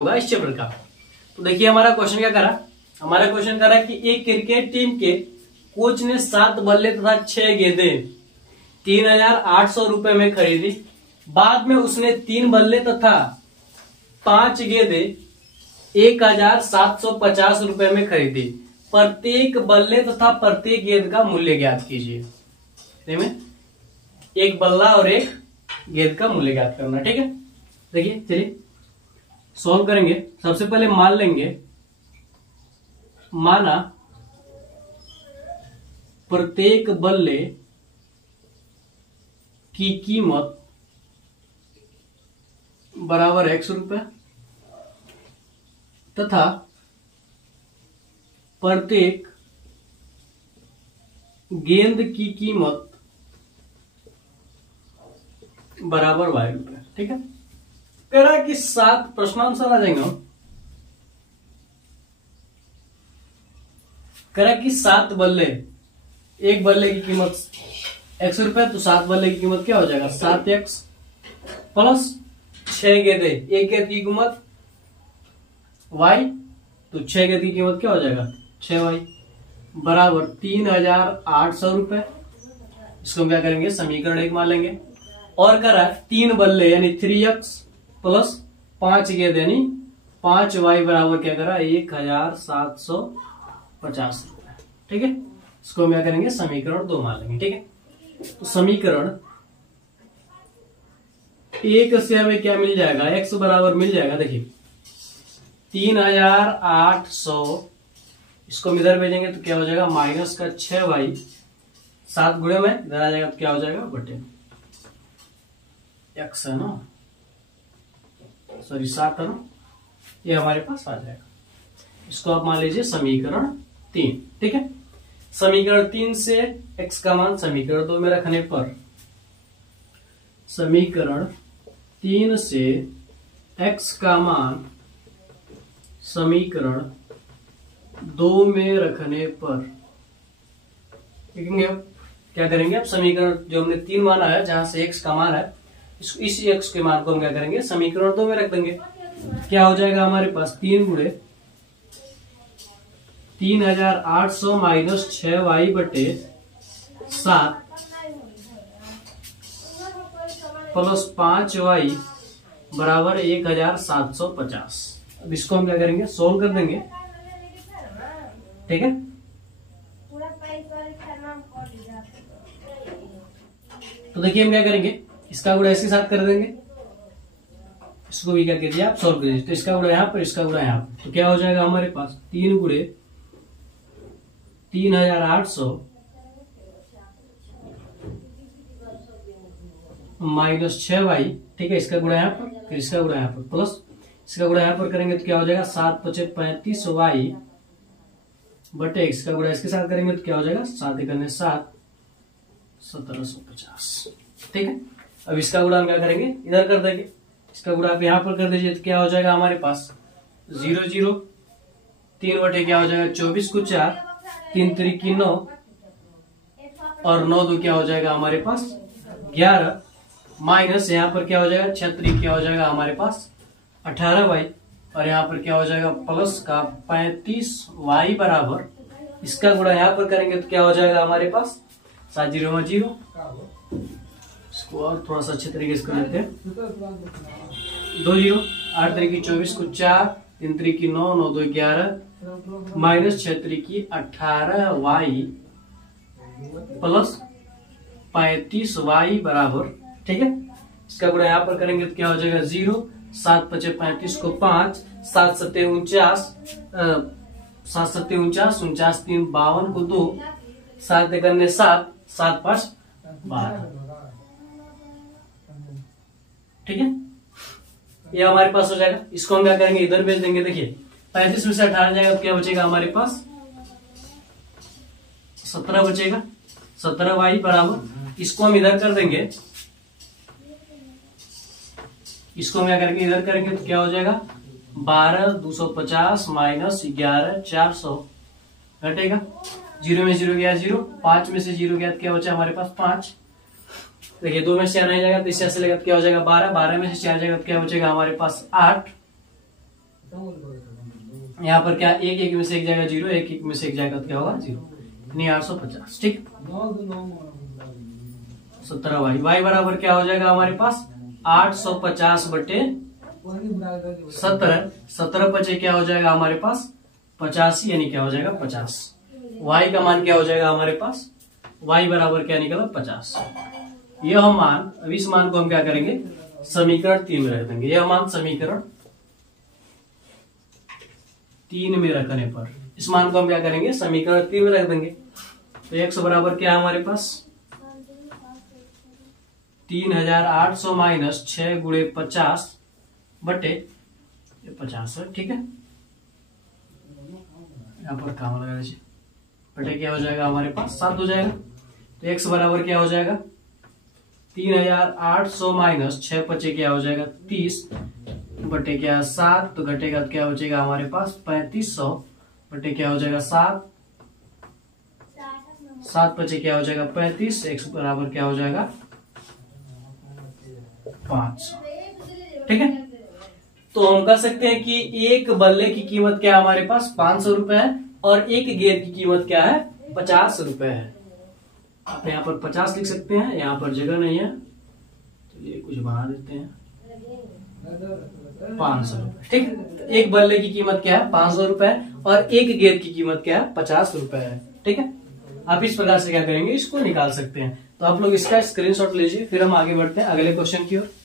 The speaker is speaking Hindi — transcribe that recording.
होगा इस चैप्टर का। तो देखिए हमारा क्वेश्चन क्या करा, हमारा क्वेश्चन करा कि एक क्रिकेट टीम के कोच ने 7 बल्ले तथा 6 गेंदे 3,800 रुपए में खरीदी। बाद में उसने 3 बल्ले तथा 5 गेंदे 1,750 रुपए में खरीदी। प्रत्येक बल्ले तथा प्रत्येक गेंद का मूल्य ज्ञात कीजिए। एक बल्ला और एक गेंद का मूल्य ज्ञात करना, ठीक है। देखिए चलिए सॉल्व करेंगे। सबसे पहले मान लेंगे, माना प्रत्येक बल्ले की कीमत बराबर x रुपए तथा प्रत्येक गेंद की कीमत बराबर y रुपए, ठीक है। कह रहा है कि 7 प्रश्नानुसार आ जाएंगे हम। कह रहा है कि 7 बल्ले, एक बल्ले की कीमत x रुपए, तो 7 बल्ले की कीमत क्या हो जाएगा 7x प्लस 6 गेंदे, एक गेंद की कीमत y, तो 6 गेंद की कीमत क्या हो जाएगा 6y बराबर 3,800 रुपए। इसको हम क्या करेंगे समीकरण 1 मान लेंगे। और कह रहा है 3 बल्ले यानी 3x प्लस 5 गेंद यानी 5y बराबर क्या करा 1,750 रुपए, ठीक है। इसको हम क्या करेंगे समीकरण 2 मान लेंगे, ठीक है। तो समीकरण 1 से हमें क्या मिल जाएगा, x बराबर मिल जाएगा, देखिए 3,800, इसको हम इधर भेजेंगे तो क्या हो जाएगा माइनस का 6y, 7 गुणे में इधर आ जाएगा तो क्या हो जाएगा बटे x है ना, सॉरी 7 है ना, ये हमारे पास आ जाएगा। इसको आप मान लीजिए समीकरण 3, ठीक है। समीकरण 3 से x का मान समीकरण 2 में रखने पर, समीकरण 3 से x का मान समीकरण 2 में रखने पर लिखेंगे। अब क्या करेंगे, अब समीकरण जो हमने 3 माना है, जहां से x का मान है, इस x के मान को हम क्या करेंगे समीकरण 2 में रख देंगे। क्या हो जाएगा हमारे पास 3 गुणे 3,800 माइनस 6y बटे 7 प्लस 5y बराबर 1,750। अब इसको हम क्या करेंगे सोल्व कर देंगे, ठीक है। तो देखिए हम क्या करेंगे, इसका गुणा इसके साथ कर देंगे, इसको भी क्या कीजिए आप सोल्व कीजिए। तो इसका गुणा यहाँ पर, इसका गुणा यहाँ पर, तो क्या हो जाएगा हमारे पास 3 गुणे 3,800 माइनस 6y, ठीक है। इसका गुणा यहाँ पर, फिर इसका गुणा यहाँ पर, प्लस इसका गुणा यहाँ पर करेंगे तो क्या हो जाएगा 7 × 5 = 35y बटे इसका गुणा इसके साथ करेंगे तो क्या हो जाएगा 7 × 7 1750, ठीक है। अब इसका गुणा हम क्या करेंगे इधर कर देंगे, इसका गुणा आप यहाँ पर कर दीजिए तो क्या हो जाएगा हमारे पास 0 0 3 बटे क्या हो जाएगा 24 को 4, 3 3 की 9 और 9 2 क्या हो जाएगा हमारे पास 11 माइनस यहाँ पर क्या हो जाएगा 6 3 क्या हो जाएगा हमारे पास 18y और यहाँ पर क्या हो जाएगा प्लस का 35y बराबर, इसका गुणा यहाँ पर करेंगे तो क्या हो जाएगा हमारे पास 7 0 में 0। इसको और थोड़ा सा अच्छे तरीके से कर लेते हैं, 2 0 8 3 की 24 को 4, 3 3 की 9 9 2 11 माइनस 6 3 की 18y प्लस 35y बराबर, ठीक है। इसका गुणा यहाँ पर करेंगे तो क्या हो जाएगा 0, 7 5 35 को 5, 7 7 49, 7 7 49, 49 3 52 को 2, 7 1 7, 7 5 12, ठीक है। ये हमारे पास हो जाएगा। इसको हम क्या करेंगे इधर भेज देंगे। देखिए 35 में से 18 जाएगा तो क्या बचेगा हमारे पास 17 बचेगा, 17y बराबर, इसको हम इधर कर देंगे, इसको हम क्या करेंगे इधर करेंगे तो क्या हो जाएगा 12 250 माइनस 11 400 घटेगा, 0 में 0 गया 0, 5 में से 0 गया तो क्या बचा हमारे पास 5, देखिए 2 में से 4 नहीं जाएगा तो इससे लेगा तो क्या हो जाएगा 12, 12 में से 4 जाएगा तो क्या बचेगा हमारे पास 8, यहाँ पर क्या एक एक में से एक जाएगा 0, एक एक में से एक जाएगा तो क्या होगा 0, यानी 850। ठीक, 17y, y बराबर क्या हो जाएगा हमारे पास 850 बटे 17, 17 बचे क्या हो जाएगा हमारे पास 85, यानी क्या हो जाएगा 50। y का मान क्या हो जाएगा हमारे पास, y बराबर क्या निकला 50। यह मान, अब इस मान को हम क्या करेंगे समीकरण 3 में रख देंगे। यह मान समीकरण 3 में रखने पर इस मान को हम क्या करेंगे समीकरण 3 में रख देंगे। तो x बराबर क्या है हमारे पास 3800 माइनस 6 गुणे 50 बटे 50 है। ठीक है, यहाँ पर काम लगा दीजिए, बटे क्या हो जाएगा हमारे पास 7 हो जाएगा। तो x बराबर क्या हो जाएगा 3800 माइनस 6 बचे क्या हो जाएगा 30 बटे क्या 7, तो घटेगा तो क्या हो जाएगा हमारे पास 3500 बटे क्या हो जाएगा 7, 7 बचे क्या हो जाएगा 35, x बराबर क्या हो जाएगा 500। ठीक है, तो हम कह सकते हैं कि एक बल्ले की कीमत क्या है हमारे पास 500 रुपए है और एक गेंद की कीमत क्या है 50 रुपए है। आप यहाँ पर 50 लिख सकते हैं, यहाँ पर जगह नहीं है, चलिए कुछ बढ़ा देते हैं 500 रुपए। ठीक है, एक बल्ले की कीमत क्या है 500 रुपए और एक गेंद की कीमत क्या है 50 रुपए है। ठीक है, आप इस प्रकार से क्या करेंगे इसको निकाल सकते हैं। तो आप लोग इसका स्क्रीनशॉट लीजिए, फिर हम आगे बढ़ते हैं अगले क्वेश्चन की ओर।